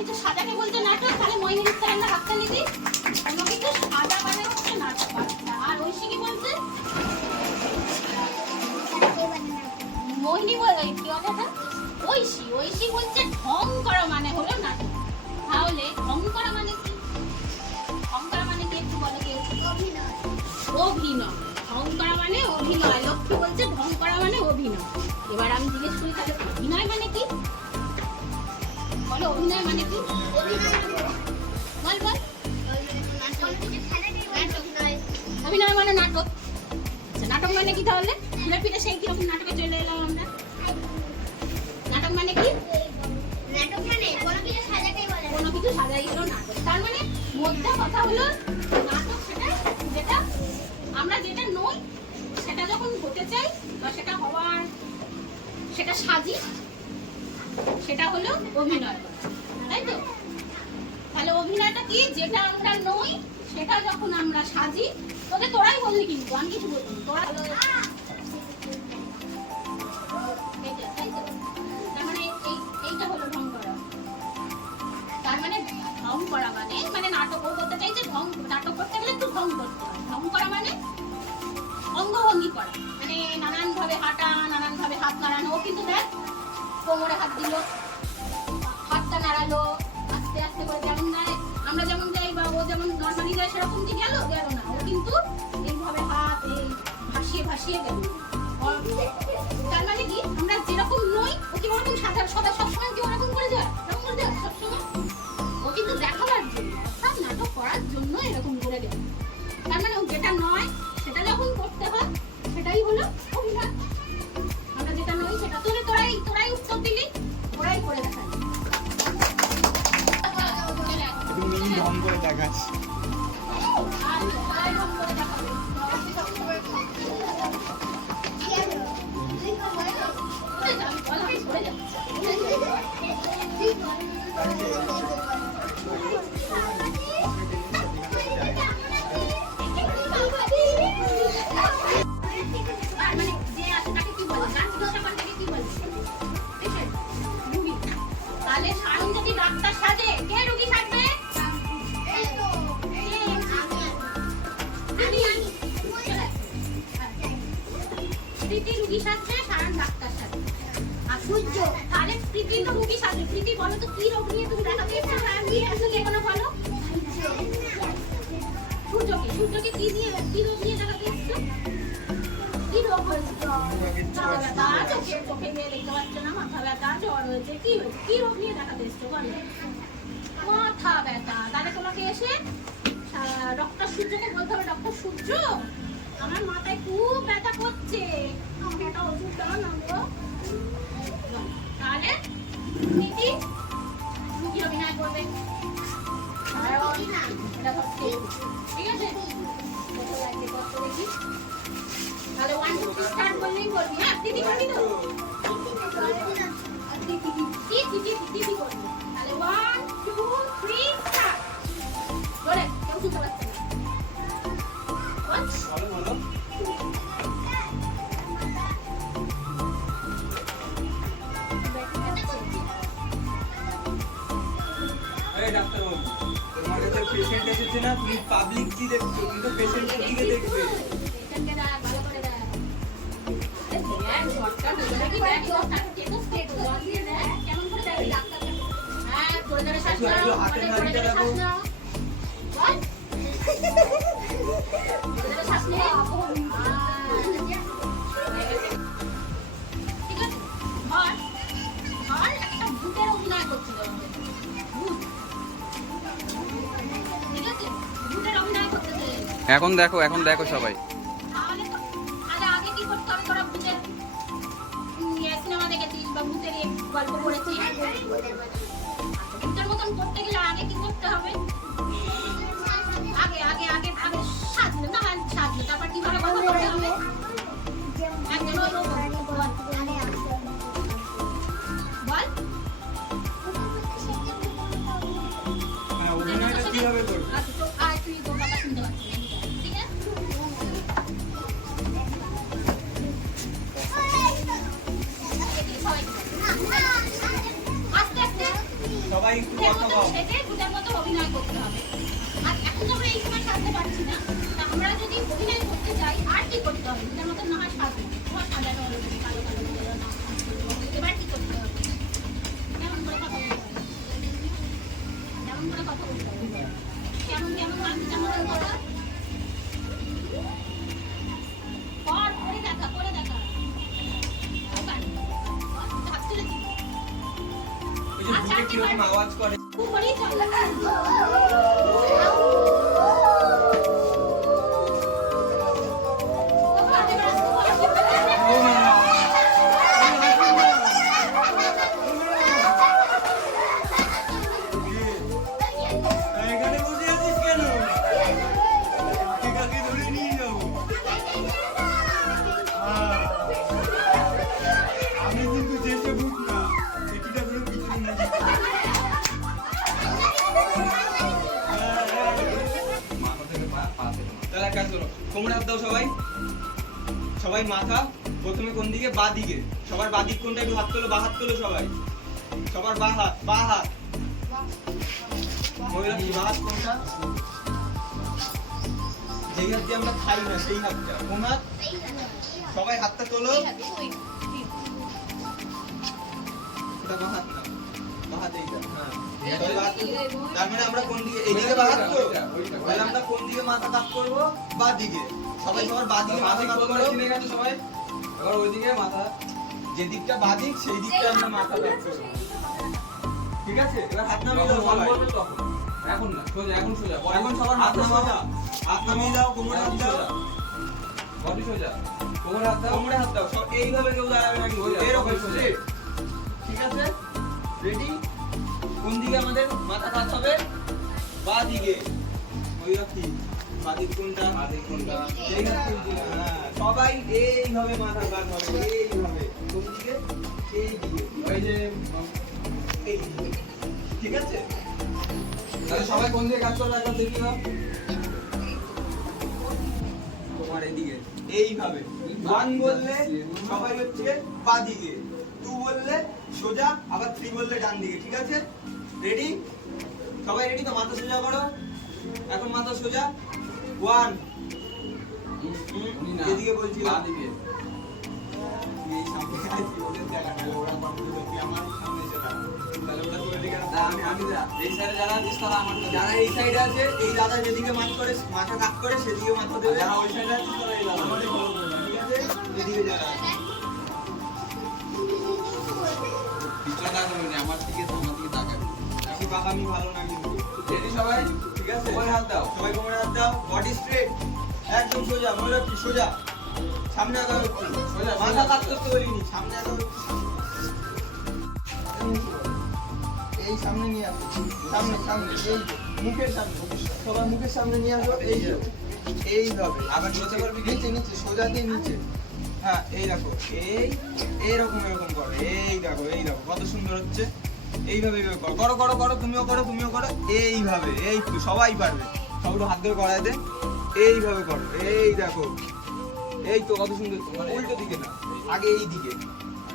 কিছু সাজাকে বলতে নাটক, তাহলে মোহিনীর স্যার হাতটা নিবি। কোনো কিছু সাজা মানে হচ্ছে নাটক। আর ঐশী কি বলছে? মোহিনী বলে কি বলে? ঐশী বলছে ঢং করা মানে হলো নাটক। তাহলে ঢং করা মানে কি? ঢং করা মানে কি একটু বলো কেউ? অভিনয়। ঢং করা মানে অভিনয়। লক্ষ্মী বলছে ঢং করা মানে অভিনয়। এবার আমি জিজ্ঞেস করি তাহলে অভিনয় মানে কি? বলো অভিনয় মানে কি? বল। অভিনয় মানে নাটক। আচ্ছা নাটক মানে কি তাহলে? ফিরে সেই কিরকম নাটকে চলে এলাম আমরা। নাটক মানে কি? নাটক মানে কোনো কিছু সাজাই হলো নাটক। তার মানে মোদ্দা কথা হলো নাটক সেটা যেটা আমরা যেটা নই সেটা যখন হতে চাই বা সেটা হওয়ার সেটা সাজি, সেটা হলো অভিনয়, তাই তো? তাহলে অভিনয়টা কি? যেটা আমরা নই সেটা যখন আমরা সাজি। তোরাই বললি কিন্তু আমি কিছু বলবো তোরা। তার মানে এইটা হলো ঢং করা। তার মানে ঢং করা মানে নাটক করতে চাইছে। নাটক করতে গেলে একটু ঢং করতে হয়। ঢং করা মানে অঙ্গভঙ্গি করা, মানে নানান ভাবে হাঁটা, নানান ভাবে হাত নাড়ানো। ও কিন্তু দেখ কোমরে হাত দিল, হাতটা নাড়ালো আস্তে আস্তে করে, যেমন দেয় আমরা যেমন যাই বা ও যেমন নর্মালি যায় সেরকম কি গেল না। ও কিন্তু এইভাবে হাত এই ভাসিয়ে গেল। তার মানে কি আমরা যেরকম নই ও কি ওরকম সবসময় কি ওরকম করে যায় সবসময়? ও কিন্তু দেখাবার জন্য, অর্থাৎ নাটক করার জন্য এরকম করে গেল। তার মানে ও যেটা নয় সেটা যখন করতে হয় সেটাই হলো অভিনয়। আমরা যেটা নই সেটা তোরাই উত্তর দিলি, ওরাই করে দেখালি। ঢং করে দেখাচ্ছি। তাহলে সায়ন যদি ডাক্তার সাজে কে রোগী থাকবে? প্রীতি রোগী সাজছে, সায়ন ডাক্তার সাজে। আর সূর্য তাহলে প্রীতি তো রোগী সাজে। প্রীতি বলো তো কি রোগ নিয়ে তুমি দেখাতে এসেছো? সায়ন নিয়ে এসেছো যেকোনো বলো। সূর্যকে কি রোগ নিয়ে দেখাতে এসেছো? কি রোগ হয়েছে? চোখে গিয়ে দেখতে পাচ্ছে না, মাথা ব্যথা, জ্বর হয়েছে। কি হয়েছে? কি রোগ নিয়ে দেখাতে এসেছো বলো? মাথা ব্যথা। তাহলে তোমাকে এসে ডক্টর সূর্যকে বলতে হবে, ডক্টর সূর্য আমার মাথায় খুব ব্যথা করছে, আমাকে একটা ওষুধ দাও না গো। তাহলে প্রীতি রুগী অভিনয় করবে। ঠিক আছে, তাহলে 1 2 3 স্টার্ট বললেই বলবি। হ্যাঁ প্রীতি করবি তো? প্রীতি করবি। তাহলে 1 2 3 স্টার্ট। বলে কেউ শুনতে পাচ্ছে না। বলো। ডাক্তারবাবু তোমার কাছে পেশেন্ট এসেছে না, তুমি পাবলিক কি দেখছো? তুমি তো পেশেন্টের দিকে দেখবে। হাতে নাড়িটা দেখো। একটা ভূতের অভিনয় করছিল। এখন দেখো সবাই। আগে কি করতে হবে? তোরা ভূতের সিনেমা দেখেছিস বা ভূতের গল্প পড়েছিস? ভূতের মতন করতে গেলে আগে কি করতে হবে? আগে সাজলে না, সাজলে তারপর কিভাবে কথা বলতে হবে? বল অভিনয়টা কিভাবে করবে? আচ্ছা তো আর তুই তোর কথা শুনতে পাচ্ছিস না, ঠিক আছে? সবাই আস্তে আস্তে সবাই একটু কথা বলো। কিরকম আওয়াজ করে। খুব করেই চল। এখানে বসে আছিস কেন? কাকে ধরে নিয়ে যাবো? আমি কিন্তু চেষ্টা ভূত না, এটিটা ধরে পিছনে নিয়ে যাচ্ছি। তাহলে এক কাজ করো, কোমরে হাত দাও সবাই। সবাই মাথা প্রথমে কোন দিকে? বা দিকে। সবার বা দিক কোনটা? একটু হাত তোলো, বা হাত তোলো সবাই। সবার বা হাত, বা হাত। মহিলা কি বা হাত কোনটা? যেই হাত দিয়ে আমরা খাই না সেই হাতটা। কোন হাত? সবাই হাতটা তোলো। এটা বা হাত না, বা হাত এইটা। হ্যাঁ, সবাই বা হাত তোলো। তার মানে আমরা কোন দিকে? এইদিকে বা হাত তো? তাহলে আমরা কোন দিকে মাথা কাত করবো? বা দিকে। সবাই সবার বা দিকে মাথা কাত করো। চিনে গেছে সবাই? এবার ওইদিকে মাথা, যে দিকটা বা দিক সেই দিকটা আমরা মাথা কাত করবো। ঠিক আছে? এবার হাত নামিয়ে দাও সবাই। এখন না, সোজা, এখন সোজা। এখন সবার হাত নামাও। হাত নামিয়ে দাও, কোমরে হাত দাও। বডি সোজা। কোমরে হাত দাও। কোমরে হাত দাও। সব এইভাবে কেউ দাঁড়াবে না কিন্তু, এরকম straight। ঠিক আছে? রেডি? কোন দিকে আমাদের মাথা কাত হবে? বা দিকে। ওই রাখি। বা দিক কোনটা? বা দিক কোনটা? এই হাত তুলছি না। হ্যাঁ, সবাই এইভাবে মাথা কাত হবে, এইভাবে। কোন দিকে? এই দিকে। ওই যে এই দিকে। ঠিক আছে? তাহলে সবাই কোন দিকে কাজ করবে একবার দেখি দাও। তোমার এদিকে এইভাবে 1 বললে সবাই হচ্ছে বা দিকে, 2 বললে সোজা, আবার 3 বললে ডান দিকে। ঠিক আছে? রেডি? সবাই রেডি তো? মাথা সোজা করো। এখন মাথা সোজা। 1 উনি না, এদিকে বলছিলাম। বা দিকে। এই সামনে আছি, ওদের দেখা না, ওরা পাঠিয়ে দিল, তুই আমার সামনে এসে দাঁড়া। তাহলে ওরা তোর দিকে না, আমি এই সাইডে যারা আছিস তারা আমার কাছে। যারা এই সাইডে আছে, এই দাদা যেদিকে মাথা কাট করে সেদিকে মাথা দেবে। যারা ওই সাইডে আছিস তারা এই দাদা। আমাদের follow করবে, ঠিক আছে? এদিকে যারা আছে। পিছনে তাকাবি না, আমার দিকে তাকাবি। বেশি পাকামি ভালো না কিন্তু। রেডি সবাই? ঠিক আছে? কোমরে হাত দাও। সবাই কোমরে হাত দাও। বডি স্ট্রেট, একদম সোজা। মনে রাখি সোজা। সামনে আগাও একটু। সোজা, মাথা সোজা, কাত সোজা। করতে বলিনি, সামনে আগাও একটু। এই সামনে নিয়ে আসো। সামনে সামনে, এই যে, মুখের সামনে। সবার মুখের সামনে নিয়ে আসো। এই যে, এইভাবে। আবার নিচে করবি কি? নিচে নিচে, সোজা দিয়ে নিচে। হ্যাঁ, এই দেখো, এইরকম এরকম করো। এই দেখো, এই দেখো, কত সুন্দর হচ্ছে। এইভাবে এইভাবে করো, করো করো করো, তুমিও করো, তুমিও করো। এইভাবে, এই তো, সবাই পারবে। সব একটু হাত ধরে করায় দে। এইভাবে করো, এই দেখো, এই তো কত সুন্দর। উল্টো দিকে না, আগে এই দিকে।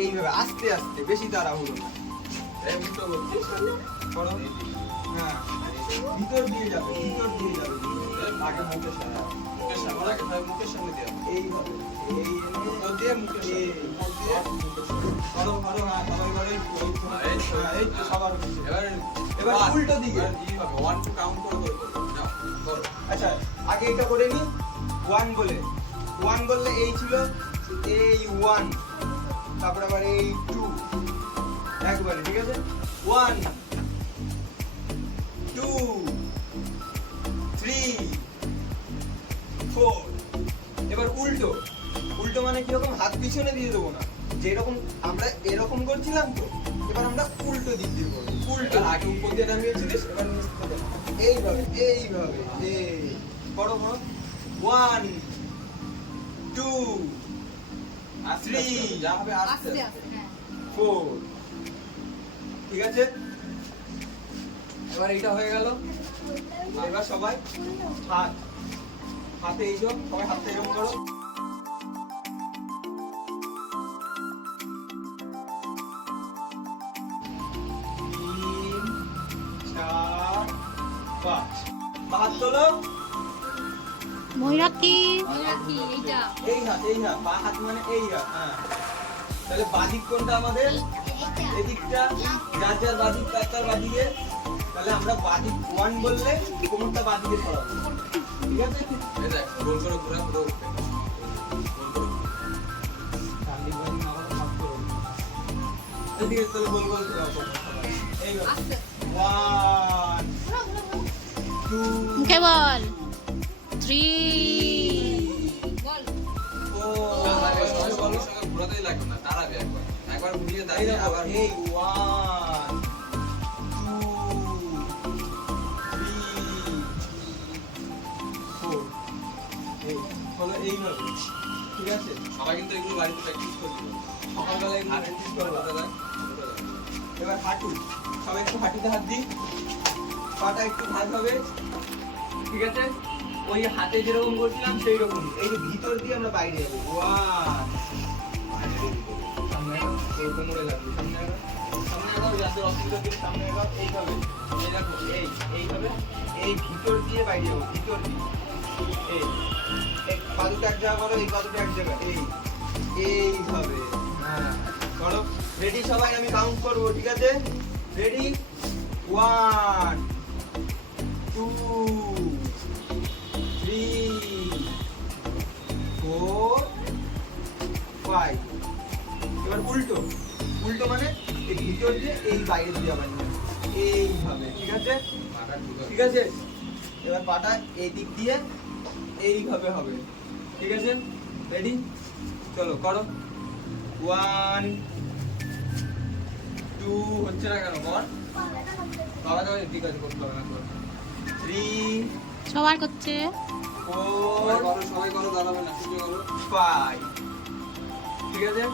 এইভাবে আস্তে আস্তে, বেশি তাড়াহুড়ো না। এই উল্টো করছিস। করো। হ্যাঁ, ভিতর দিয়ে যাবে, ভিতর দিয়ে যাবে। আগে মুখের সামনে। মুখের সামনে আগে তাহলে মুখের সামনে দেওয়া। এইভাবে, এই এনে, ও দিয়ে মুখের সামনে। এই দিয়ে, করো করো। হ্যাঁ, সবাই করো। এই তো। হ্যাঁ, এই তো, সবার হচ্ছে। এবার one, উল্টো দিকে। এবার ই হবে, 1 to count করে করে করো। নাও, করো। আচ্ছা, আগে এটা করে নি। 1 বলে, 1 বললে এই ছিল, এই 1, তারপর আবার এই 2, একবারে। ঠিক আছে? 1 2 3 4। এবার উল্টো। উল্টো মানে কিরকম? হাত পিছনে দিয়ে দেবো না, যেরকম আমরা এরকম করছিলাম তো, এবার আমরা উল্টো দিক দিয়ে করবো। উল্টো, আগে উপর দিয়ে নামিয়েছিলিস, এবার নিচ থেকে এইভাবে, এইভাবে। এই বড় বড়। 1 2 আস্তে আস্তে, 3 যা হবে আস্তে আস্তে আস্তে। আস্তে, হ্যাঁ। 4। ঠিক আছে? এবার এইটা হয়ে গেল। এবার সবাই হাতে এই সবাই হাতটা এরকম করো। 3 4 5। হাত তোলো। ময়ূরাক্ষী এইটা এই হাত, বা হাত মানে এই হাত। হ্যাঁ, তাহলে বাদিক কোনটা আমাদের? এদিকটা। যার যার বাদিক তার তার বাদিকে। তাহলে আমরা বাদিক 1 বললে কোমরটা বাদিকে সরাবো। ঠিক আছে? এই দেখ, গোল করে ঘোরা, পুরো উঠবে। গোল করে ঘোরা। এদিকে তাহলে গোল গোল ঘোরাও তোমরা সবাই। এইভাবে আস্তে 1 ঘোরাও, ঘোরাও, ঘোরাও। 2 মুখে বল 3 বল সঙ্গে 4 সঙ্গে সঙ্গে ঘোরাতেই লাগবে না, দাঁড়াবে একবার। একবার ঘুরিয়ে এই দাঁড়িয়ে দেখো, আবার এই 1 2 3 4 এই হলো এইভাবে, ঠিক আছে? সবাই কিন্তু এগুলো বাড়িতে প্র্যাকটিস করবে। সকালবেলা এগুলো হাত practice করে করবা। দাও, করে দাও। এবার হাঁটু, সবাই একটু হাঁটুতে হাত দিই, পাটা একটু ভাঁজ হবে, ঠিক আছে? ওই হাতে যেরকম করছিলাম সেই রকম, এই যে ভিতর দিয়ে আমরা বাইরে যাবো। 1 সামনে আগাও, ওই কোমরে লাগবে, সামনে আগাও, সামনে আগাও, যাতে অসুবিধা দিলে সামনে আগাও, এইভাবে, এই দেখো, এইভাবে, এই ভিতর দিয়ে বাইরে যাবো, ভিতর দিয়ে, এই পা দুটো এক জায়গা করো, এই পা দুটো এক জায়গা, এইভাবে, হ্যাঁ, করো। রেডি সবাই? আমি কাউন্ট করবো, ঠিক আছে? রেডি? 1 2 3 4 5 এবার উল্টো, উল্টো মানে এই ভিতর দিয়ে এই বাইরে দিয়ে আবার নিয়ে আসো। এইভাবে, ঠিক আছে? পাটা ঢুকে ঠিক আছে? এবার পাটা এই দিক দিয়ে এইভাবে হবে, ঠিক আছে? রেডি? চলো করো। 1 2 হচ্ছে না কেন? কর বাবা, দাও, ঠিক আছে, করতে হবে না, কর। 3 সবার করছে 4 সবাই করো, দাঁড়াবে না, শুয়ে করো। 5 ঠিক আছে?